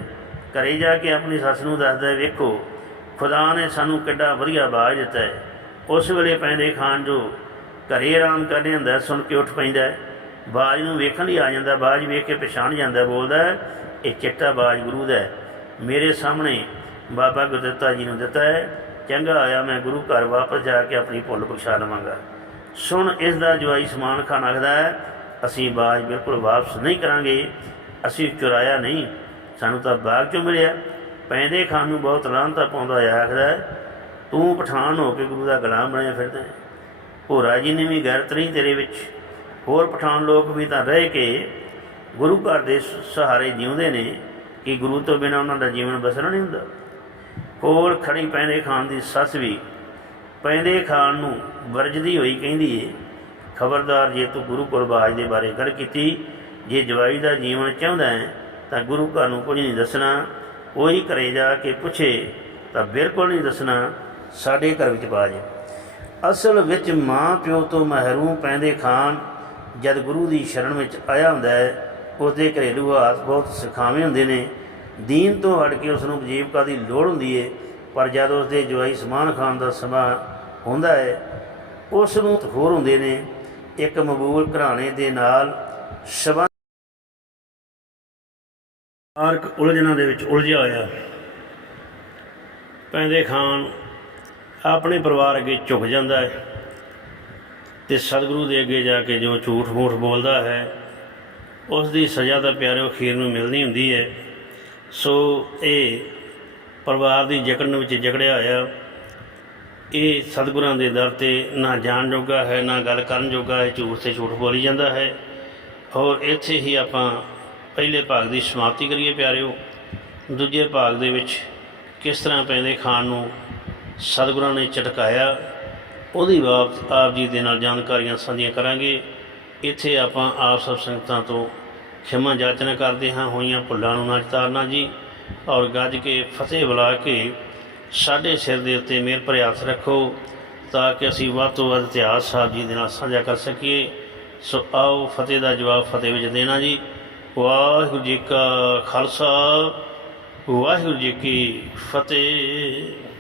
ਘਰੇ ਜਾ ਕੇ ਆਪਣੀ ਸੱਸ ਨੂੰ ਦੱਸਦਾ ਵੇਖੋ, ਖੁਦਾ ਨੇ ਸਾਨੂੰ ਕਿੱਡਾ ਵਧੀਆ ਬਾਜ ਦਿੱਤਾ ਹੈ। ਉਸ ਵੇਲੇ ਪੈਂਦੇ ਖਾਨ ਜੋ ਘਰੇ ਆਰਾਮ ਕਰ ਰਿਹਾ ਹੁੰਦਾ ਸੁਣ ਕੇ ਉੱਠ ਪੈਂਦਾ ਬਾਜ ਨੂੰ ਵੇਖਣ ਲਈ ਆ ਜਾਂਦਾ, ਬਾਜ ਵੇਖ ਕੇ ਪਛਾਣ ਜਾਂਦਾ ਬੋਲਦਾ ਇਹ ਚਿੱਟਾ ਬਾਜ ਗੁਰੂ ਦਾ ਹੈ। ਮੇਰੇ ਸਾਹਮਣੇ ਬਾਬਾ ਗੁਰਦਿੱਤਾ ਜੀ ਨੂੰ ਦਿੱਤਾ ਹੈ। ਚੰਗਾ ਆਇਆ ਮੈਂ ਗੁਰੂ ਘਰ ਵਾਪਸ ਜਾ ਕੇ ਆਪਣੀ ਭੁੱਲ ਬਖਸ਼ਾ ਲਵਾਂਗਾ। ਸੁਣ, ਇਸ ਦਾ ਜਵਾਈ ਸਮਾਨ ਖਾਨ ਆਖਦਾ ਹੈ, ਅਸੀਂ ਬਾਜ ਬਿਲਕੁਲ ਵਾਪਸ ਨਹੀਂ ਕਰਾਂਗੇ। ਅਸੀਂ ਚੁਰਾਇਆ ਨਹੀਂ, ਸਾਨੂੰ ਤਾਂ ਬਾਗ ਚੋਂ ਮਿਲਿਆ। ਪੈਂਦੇ ਖਾਨ ਨੂੰ ਬਹੁਤ ਲਾਂਤਾ ਪਾਉਂਦਾ ਹੋਇਆ ਆਖਦਾ ਤੂੰ ਪਠਾਨ ਹੋ ਕੇ ਗੁਰੂ ਦਾ ਗੁਲਾਮ ਬਣਿਆ ਫਿਰਦਾ ਹੈ। ਭੋਰਾ ਜੀ ਨੇ ਵੀ, ਗੈਰਤ ਨਹੀਂ ਤੇਰੇ ਵਿੱਚ। ਹੋਰ ਪਠਾਨ ਲੋਕ ਵੀ ਤਾਂ ਰਹਿ ਕੇ ਗੁਰੂ ਘਰ ਦੇ ਸਹਾਰੇ ਜਿਉਂਦੇ ਨੇ। ਕਿ ਗੁਰੂ ਤੋਂ ਬਿਨਾਂ ਉਹਨਾਂ ਦਾ ਜੀਵਨ ਬਸਣਾ ਨਹੀਂ ਹੁੰਦਾ। ਕੋਲ ਖੜੀ ਪੈਂਦੇ ਖਾਨ ਦੀ ਸੱਸ ਵੀ ਪੈਂਦੇ ਖਾਨ ਨੂੰ ਵਰਜਦੀ ਹੋਈ ਕਹਿੰਦੀ ਏ, ਖਬਰਦਾਰ, ਜੇ ਤੂੰ ਗੁਰੂ ਕੁਰਬਾਜ ਦੇ ਬਾਰੇ ਗੱਲ ਕੀਤੀ, ਜੇ ਜਵਾਈ ਦਾ ਜੀਵਨ ਚਾਹੁੰਦਾ ਹੈ, ਤਾਂ ਗੁਰੂ ਘਰ ਨੂੰ ਕੁਝ ਨਹੀਂ ਦੱਸਣਾ। ਉਹੀ ਘਰੇ ਜਾ ਕੇ ਪੁੱਛੇ, ਤਾਂ ਬਿਲਕੁਲ ਨਹੀਂ ਦੱਸਣਾ, ਸਾਡੇ ਘਰ ਵਿੱਚ ਬਾਜ ਅਸਲ ਵਿੱਚ ਮਾਂ ਪਿਓ ਤੋਂ ਮਹਿਰੂਮ ਪੈਂਦੇ ਖਾਨ ਜਦ ਗੁਰੂ ਦੀ ਸ਼ਰਨ ਵਿੱਚ ਆਇਆ ਹੁੰਦਾ ਹੈ ਉਸਦੇ ਘਰੇਲੂ ਹਾਲਾਤ ਬਹੁਤ ਸਿਖਾਵੇਂ ਹੁੰਦੇ ਨੇ। ਦੀਨ ਤੋਂ ਹਟ ਕੇ ਉਸ ਨੂੰ ਜੀਵਕਾ ਦੀ ਲੋੜ ਹੁੰਦੀ ਹੈ ਪਰ ਜਦ ਉਸਦੇ ਜਵਾਈ ਸਮਾਨ ਖਾਨ ਦਾ ਸਮਾਂ ਹੁੰਦਾ ਹੈ ਉਸ ਨੂੰ ਹੋਰ ਹੁੰਦੇ ਨੇ। ਇੱਕ ਮਕਬੂਲ ਘਰਾਣੇ ਦੇ ਨਾਲ ਸਬੰਧ ਆਰਕ ਉਲਝਣਾਂ ਦੇ ਵਿੱਚ ਉਲਝਿਆ ਹੋਇਆ। ਪੈਂਦੇ ਖਾਨ ਆਪਣੇ ਪਰਿਵਾਰ ਅੱਗੇ ਝੁਕ ਜਾਂਦਾ ਹੈ ਤੇ ਸਤਿਗੁਰੂ ਦੇ ਅੱਗੇ ਜਾ ਕੇ ਜੋ ਝੂਠ ਮੂਠ ਬੋਲਦਾ ਹੈ ਉਸ ਦੀ ਸਜ਼ਾ ਤਾਂ ਪਿਆਰਿਓ ਖੀਰ ਨੂੰ ਮਿਲਣੀ ਹੁੰਦੀ ਹੈ। ਸੋ ਇਹ ਪਰਿਵਾਰ ਦੀ ਜਕੜਨ ਵਿੱਚ ਜਕੜਿਆ ਹੋਇਆ, ਇਹ ਸਤਿਗੁਰਾਂ ਦੇ ਦਰ ਤੇ ਨਾ ਜਾਣ ਜੋਗਾ ਹੈ, ਨਾ ਗੱਲ ਕਰਨ ਜੋਗਾ ਹੈ, ਝੂਠ ਤੇ ਝੂਠ ਬੋਲੀ ਜਾਂਦਾ ਹੈ। ਔਰ ਇੱਥੇ ਹੀ ਆਪਾਂ ਪਹਿਲੇ ਭਾਗ ਦੀ ਸਮਾਪਤੀ ਕਰੀਏ ਪਿਆਰਿਓ। ਦੂਜੇ ਭਾਗ ਦੇ ਵਿੱਚ ਕਿਸ ਤਰ੍ਹਾਂ ਪੈਂਦੇ ਖਾਣ ਨੂੰ ਸਤਿਗੁਰਾਂ ਨੇ ਝਟਕਾਇਆ ਉਹਦੀ ਬਾਬਤ ਆਪ ਜੀ ਦੇ ਨਾਲ ਜਾਣਕਾਰੀਆਂ ਸਾਂਝੀਆਂ ਕਰਾਂਗੇ। ਇੱਥੇ ਆਪਾਂ ਆਪ ਸਭ ਸੰਗਤਾਂ ਤੋਂ ਖਿਮਾ ਜਾਚਨਾ ਕਰਦੇ ਹਾਂ, ਹੋਈਆਂ ਭੁੱਲਾਂ ਨੂੰ ਨਾ ਚਤਾਰਨਾ ਜੀ। ਔਰ ਗੱਜ ਕੇ ਫਤਿਹ ਬੁਲਾ ਕੇ ਸਾਡੇ ਸਿਰ ਦੇ ਉੱਤੇ ਮੇਰ ਪ੍ਰਯਾਸ ਰੱਖੋ, ਤਾਂ ਕਿ ਅਸੀਂ ਵੱਧ ਤੋਂ ਵੱਧ ਇਤਿਹਾਸ ਸਾਹਿਬ ਜੀ ਦੇ ਨਾਲ ਸਾਂਝਾ ਕਰ ਸਕੀਏ। ਸੋ ਆਓ ਫਤਿਹ ਦਾ ਜਵਾਬ ਫਤਿਹ ਵਿੱਚ ਦੇਣਾ ਜੀ। ਵਾਹਿਗੁਰੂ ਜੀ ਕਾ ਖਾਲਸਾ, ਵਾਹਿਗੁਰੂ ਜੀ ਕੀ ਫਤਿਹ।